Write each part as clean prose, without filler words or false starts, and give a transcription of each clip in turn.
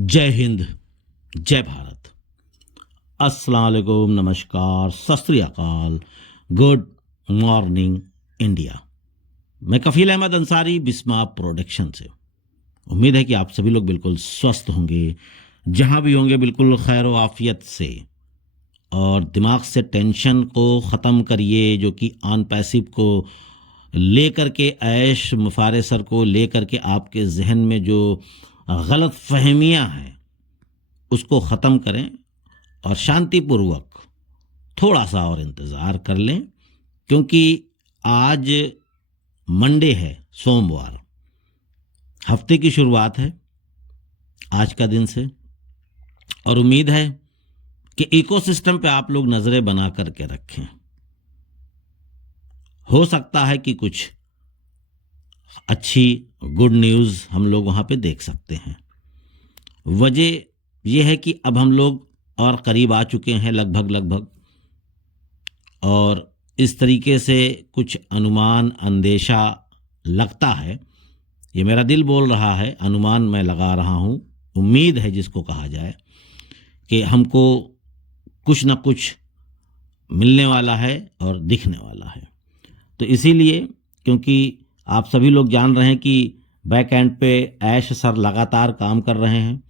जय हिंद, जय भारत, अस्सलाम वालेकुम, नमस्कार, सत श्री अकाल, गुड मॉर्निंग इंडिया। मैं कफील अहमद अंसारी, बिस्मा प्रोडक्शन से। उम्मीद है कि आप सभी लोग बिल्कुल स्वस्थ होंगे, जहां भी होंगे बिल्कुल खैर व आफियत से। और दिमाग से टेंशन को ख़त्म करिए, जो कि ऑन पैसिव को लेकर के, ऐश मुफारसर को लेकर के आपके जहन में जो गलत फहमियाँ हैं उसको ख़त्म करें और शांतिपूर्वक थोड़ा सा और इंतज़ार कर लें, क्योंकि आज मंडे है, सोमवार, हफ्ते की शुरुआत है आज का दिन से। और उम्मीद है कि इकोसिस्टम पे आप लोग नज़रें बना करके रखें। हो सकता है कि कुछ अच्छी गुड न्यूज़ हम लोग वहाँ पे देख सकते हैं। वजह यह है कि अब हम लोग और करीब आ चुके हैं लगभग, और इस तरीके से कुछ अनुमान अंदेशा लगता है, ये मेरा दिल बोल रहा है, अनुमान मैं लगा रहा हूँ, उम्मीद है जिसको कहा जाए, कि हमको कुछ न कुछ मिलने वाला है और दिखने वाला है। तो इसीलिए, क्योंकि आप सभी लोग जान रहे हैं कि बैक एंड पे ऐश सर लगातार काम कर रहे हैं,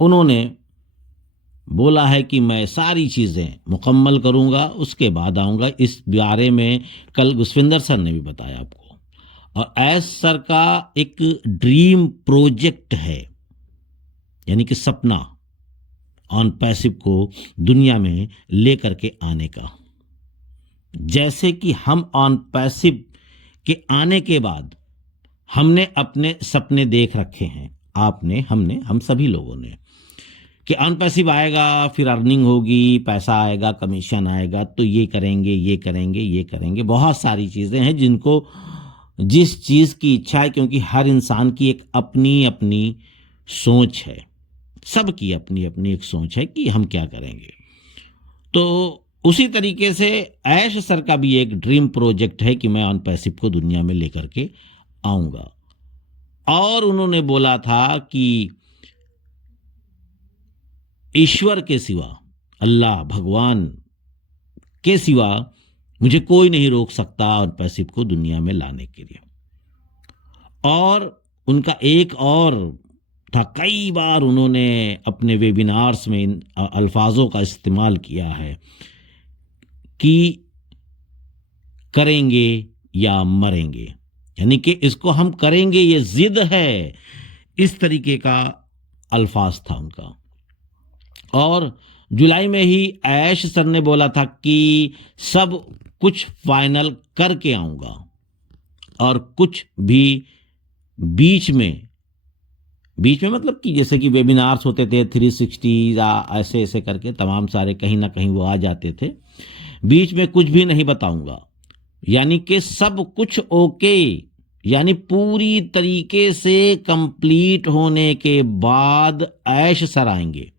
उन्होंने बोला है कि मैं सारी चीज़ें मुकम्मल करूंगा, उसके बाद आऊंगा। इस बारे में कल गुस्विंदर सर ने भी बताया आपको। और ऐश सर का एक ड्रीम प्रोजेक्ट है, यानी कि सपना, ऑन पैसिव को दुनिया में लेकर के आने का। जैसे कि हम ऑन पैसिव के आने के बाद हमने अपने सपने देख रखे हैं, आपने, हमने, हम सभी लोगों ने, कि ऑन पैसिव आएगा, फिर अर्निंग होगी, पैसा आएगा, कमीशन आएगा, तो ये करेंगे, ये करेंगे, ये करेंगे। बहुत सारी चीज़ें हैं जिनको, जिस चीज़ की इच्छा है, क्योंकि हर इंसान की एक अपनी अपनी सोच है, सबकी अपनी अपनी एक सोच है कि हम क्या करेंगे। तो उसी तरीके से ऐश सर का भी एक ड्रीम प्रोजेक्ट है कि मैं ऑन पैसिव को दुनिया में लेकर के आऊंगा। और उन्होंने बोला था कि ईश्वर के सिवा, अल्लाह भगवान के सिवा मुझे कोई नहीं रोक सकता ऑन पैसिव को दुनिया में लाने के लिए। और उनका एक और था, कई बार उन्होंने अपने वेबिनार्स में इन अल्फाजों का इस्तेमाल किया है कि करेंगे या मरेंगे, यानी कि इसको हम करेंगे, ये जिद है, इस तरीके का अल्फाज था उनका। और जुलाई में ही ऐश सर ने बोला था कि सब कुछ फाइनल करके आऊंगा, और कुछ भी बीच में मतलब कि जैसे कि वेबिनार्स होते थे 360 या ऐसे ऐसे करके तमाम सारे, कहीं ना कहीं वो आ जाते थे, बीच में कुछ भी नहीं बताऊंगा, यानी कि सब कुछ ओके, यानी पूरी तरीके से कंप्लीट होने के बाद ऐश सर आएंगे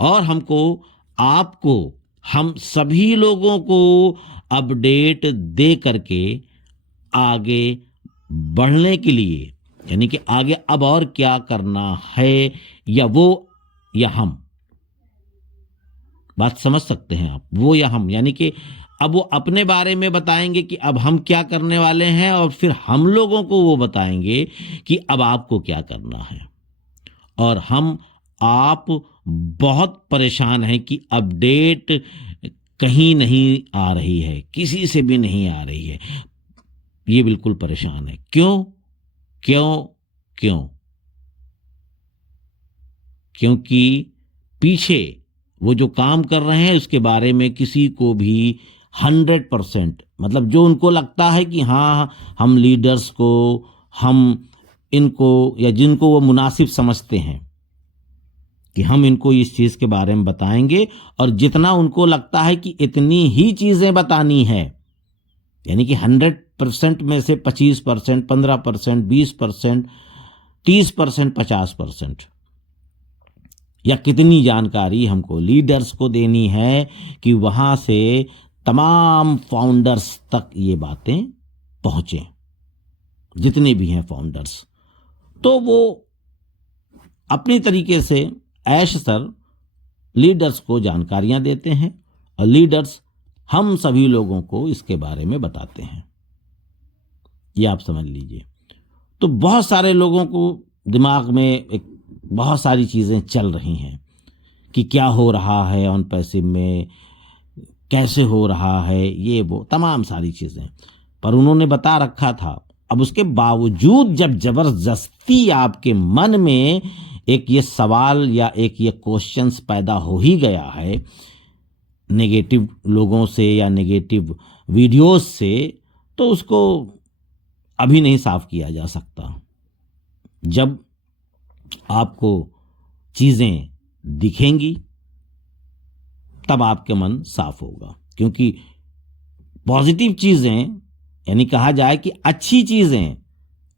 और हमको, आपको, हम सभी लोगों को अपडेट दे करके आगे बढ़ने के लिए, यानी कि आगे अब और क्या करना है, या वो या हम, बात समझ सकते हैं आप, वो या हम, यानी कि अब वो अपने बारे में बताएंगे कि अब हम क्या करने वाले हैं, और फिर हम लोगों को वो बताएंगे कि अब आपको क्या करना है। और हम, आप बहुत परेशान हैं कि अपडेट कहीं नहीं आ रही है, किसी से भी नहीं आ रही है, ये बिल्कुल परेशान है। क्यों क्यों क्यों? क्योंकि पीछे वो जो काम कर रहे हैं उसके बारे में किसी को भी 100%, मतलब जो उनको लगता है कि हाँ, हम लीडर्स को, हम इनको, या जिनको वो मुनासिब समझते हैं कि हम इनको इस चीज़ के बारे में बताएंगे, और जितना उनको लगता है कि इतनी ही चीज़ें बतानी है, यानी कि 100% में से 25%, 15%, 20%, 30%, 50%, या कितनी जानकारी हमको लीडर्स को देनी है कि वहाँ से तमाम फाउंडर्स तक ये बातें पहुँचें, जितने भी हैं फाउंडर्स। तो वो अपनी तरीके से ऐश सर लीडर्स को जानकारियां देते हैं और लीडर्स हम सभी लोगों को इसके बारे में बताते हैं। ये आप समझ लीजिए। तो बहुत सारे लोगों को दिमाग में एक बहुत सारी चीज़ें चल रही हैं कि क्या हो रहा है ऑन पैसिव में, कैसे हो रहा है, ये वो तमाम सारी चीज़ें, पर उन्होंने बता रखा था। अब उसके बावजूद जब जबरदस्ती आपके मन में एक ये सवाल या एक ये क्वेश्चंस पैदा हो ही गया है नेगेटिव लोगों से या नेगेटिव वीडियोस से, तो उसको अभी नहीं साफ किया जा सकता। जब आपको चीज़ें दिखेंगी तब आपके मन साफ होगा, क्योंकि पॉजिटिव चीज़ें यानी कहा जाए कि अच्छी चीज़ें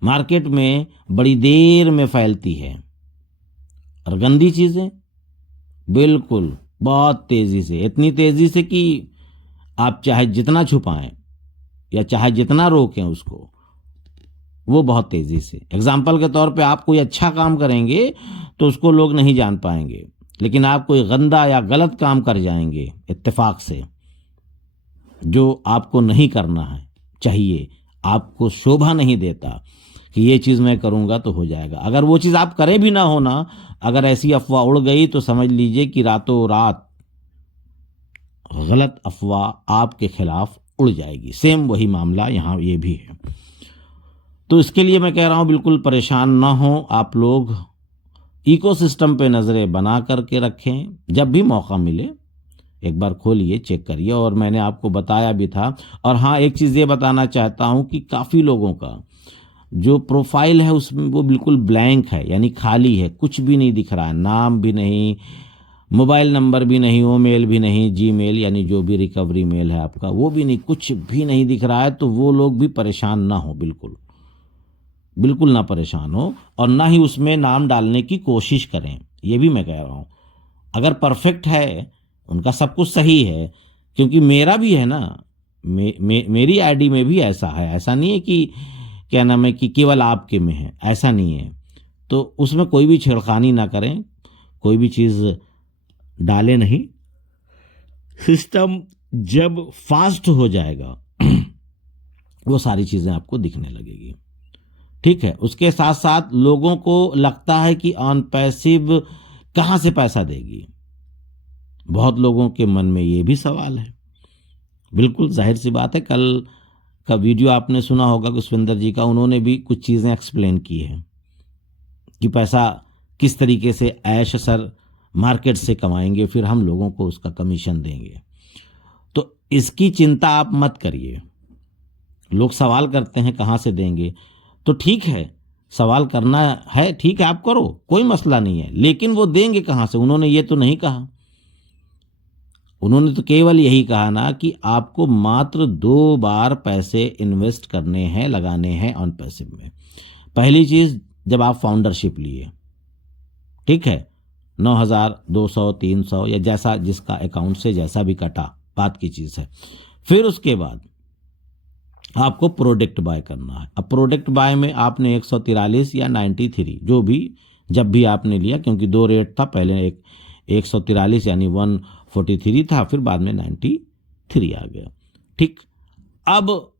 मार्केट में बड़ी देर में फैलती है और गंदी चीज़ें बिल्कुल बहुत तेज़ी से, इतनी तेज़ी से कि आप चाहे जितना छुपाएं या चाहे जितना रोकें उसको, वो बहुत तेज़ी से। एग्जाम्पल के तौर पे आप कोई अच्छा काम करेंगे तो उसको लोग नहीं जान पाएंगे, लेकिन आप कोई गंदा या गलत काम कर जाएंगे इत्तेफाक से, जो आपको नहीं करना है चाहिए, आपको शोभा नहीं देता कि ये चीज़ मैं करूँगा तो हो जाएगा। अगर वो चीज़ आप करें भी ना होना, अगर ऐसी अफवाह उड़ गई तो समझ लीजिए कि रातों रात गलत अफवाह आपके खिलाफ उड़ जाएगी। सेम वही मामला यहाँ ये भी है। तो इसके लिए मैं कह रहा हूँ बिल्कुल परेशान ना हो आप लोग, इकोसिस्टम पे नज़रें बना करके रखें। जब भी मौका मिले एक बार खोलिए, चेक करिए। और मैंने आपको बताया भी था। और हाँ, एक चीज़ ये बताना चाहता हूँ कि काफ़ी लोगों का जो प्रोफाइल है उसमें वो बिल्कुल ब्लैंक है, यानी खाली है, कुछ भी नहीं दिख रहा है, नाम भी नहीं, मोबाइल नंबर भी नहीं, ईमेल भी नहीं, जीमेल यानी जो भी रिकवरी मेल है आपका वो भी नहीं, कुछ भी नहीं दिख रहा है। तो वो लोग भी परेशान ना हो, बिल्कुल बिल्कुल ना परेशान हो, और ना ही उसमें नाम डालने की कोशिश करें। ये भी मैं कह रहा हूँ, अगर परफेक्ट है, उनका सब कुछ सही है, क्योंकि मेरा भी है ना, मेरी आईडी में भी ऐसा है। ऐसा नहीं है कि क्या नाम है कि केवल आपके में है, ऐसा नहीं है। तो उसमें कोई भी छेड़खानी ना करें, कोई भी चीज़ डालें नहीं। सिस्टम जब फास्ट हो जाएगा वो सारी चीज़ें आपको दिखने लगेगी। ठीक है। उसके साथ साथ लोगों को लगता है कि ऑन पैसिव कहाँ से पैसा देगी, बहुत लोगों के मन में ये भी सवाल है। बिल्कुल जाहिर सी बात है, कल का वीडियो आपने सुना होगा पुष्पेंद्र जी का, उन्होंने भी कुछ चीज़ें एक्सप्लेन की है कि पैसा किस तरीके से ऐश सर मार्केट से कमाएंगे, फिर हम लोगों को उसका कमीशन देंगे। तो इसकी चिंता आप मत करिए। लोग सवाल करते हैं कहाँ से देंगे, तो ठीक है, सवाल करना है, ठीक है, आप करो, कोई मसला नहीं है, लेकिन वो देंगे कहाँ से? उन्होंने ये तो नहीं कहा। उन्होंने तो केवल यही कहा ना कि आपको मात्र 2 बार पैसे इन्वेस्ट करने हैं, लगाने हैं ऑन पैसिव में। पहली चीज़, जब आप फाउंडरशिप लिए, ठीक है, 9,000, 200, 300 या जैसा जिसका अकाउंट से जैसा भी कटा, बात की चीज़ है। फिर उसके बाद आपको प्रोडक्ट बाय करना है। अब प्रोडक्ट बाय में आपने 143 या 93 जो भी, जब भी आपने लिया, क्योंकि 2 रेट था, पहले एक 143 यानी 143 था, फिर बाद में 93 आ गया। ठीक। अब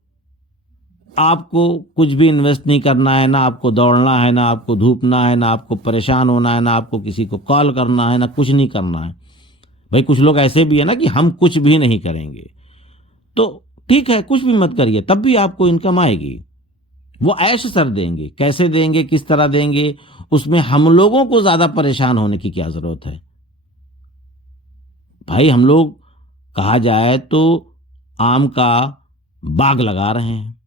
आपको कुछ भी इन्वेस्ट नहीं करना है, ना आपको दौड़ना है, ना आपको धूपना है, ना आपको परेशान होना है, ना आपको किसी को कॉल करना है, ना कुछ नहीं करना है। भाई कुछ लोग ऐसे भी है ना कि हम कुछ भी नहीं करेंगे, तो ठीक है, कुछ भी मत करिए, तब भी आपको इनकम आएगी। वो ऐश सर देंगे, कैसे देंगे, किस तरह देंगे, उसमें हम लोगों को ज्यादा परेशान होने की क्या जरूरत है। भाई हम लोग कहा जाए तो आम का बाग लगा रहे हैं,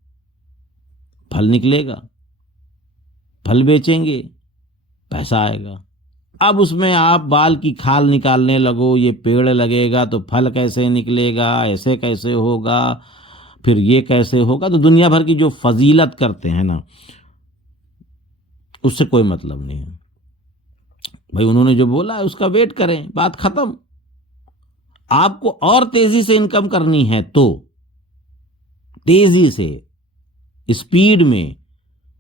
फल निकलेगा, फल बेचेंगे, पैसा आएगा। अब उसमें आप बाल की खाल निकालने लगो, ये पेड़ लगेगा तो फल कैसे निकलेगा, ऐसे कैसे होगा, फिर ये कैसे होगा, तो दुनिया भर की जो फजीलत करते हैं ना, उससे कोई मतलब नहीं है। भाई उन्होंने जो बोला है उसका वेट करें, बात खत्म। आपको और तेजी से इनकम करनी है तो तेजी से, स्पीड में,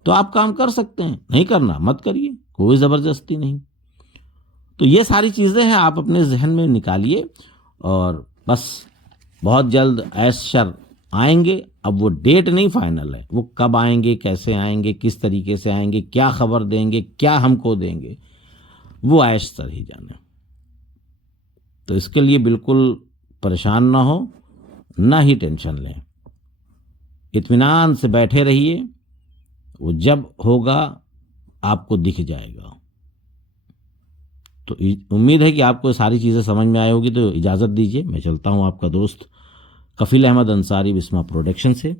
तो आप काम कर सकते हैं, नहीं करना मत करिए, कोई जबरदस्ती नहीं। तो ये सारी चीज़ें हैं, आप अपने जहन में निकालिए और बस बहुत जल्द ऐशर आएंगे। अब वो डेट नहीं फाइनल है, वो कब आएंगे, कैसे आएंगे, किस तरीके से आएंगे, क्या खबर देंगे, क्या हमको देंगे, वो ऐशर ही जाने। तो इसके लिए बिल्कुल परेशान ना हो, ना ही टेंशन लें, इत्मीनान से बैठे रहिए, वो जब होगा आपको दिख जाएगा। तो उम्मीद है कि आपको सारी चीज़ें समझ में आई होगी। तो इजाज़त दीजिए, मैं चलता हूँ, आपका दोस्त कफील अहमद अंसारी, बिस्मा प्रोडक्शन से।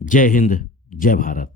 जय हिंद, जय भारत।